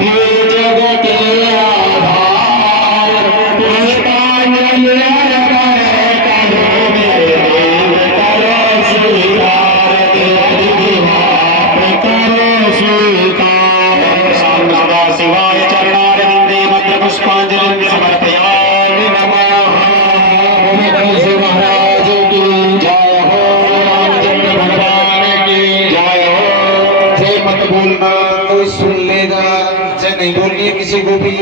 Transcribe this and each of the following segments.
हे जगते आधार से गोपी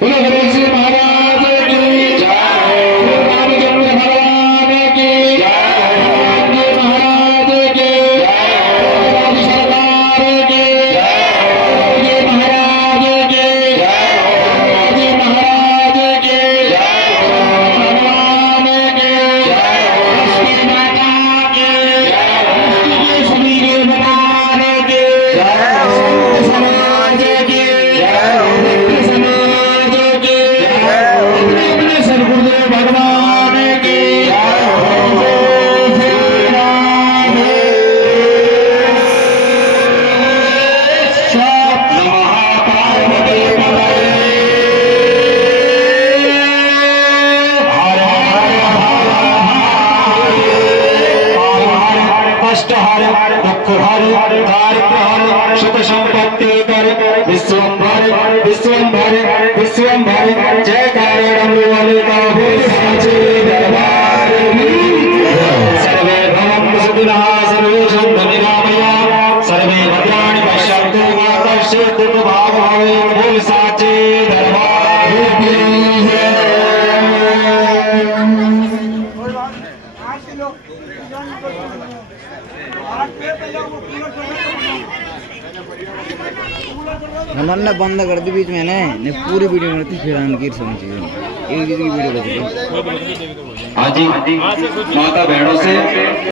बोलो गणेश जी महाराज की जय रामचंद्र भगवान की जय हनुमान जी महाराज की जय राज्य सरकार की जय जी महाराज की जय जी महाराज की जय भगवान की जय लक्ष्मी माता की जय सभी देवताओं की जय समाज की समाज की अपने सदगुरुदेव भगवान की कष्ट हर दुख हर दारिद्र हर सुख संपत्ति कर विश्वंभर विश्वंभर विश्वंभर जय कारण का साचे दरबार की सर्वे भवन्तु सुखिनः सर्वे सन्तु निरामयाः सर्वे भद्राणि पश्यन्तु मा कश्चित् दुर्भाग् भवेत् बोल साचे दरबार की हमने बंद कर दी बीच में ने पूरी वीडियो में फिर की समझ एक वीडियो बची। हाँ जी माता बहनों से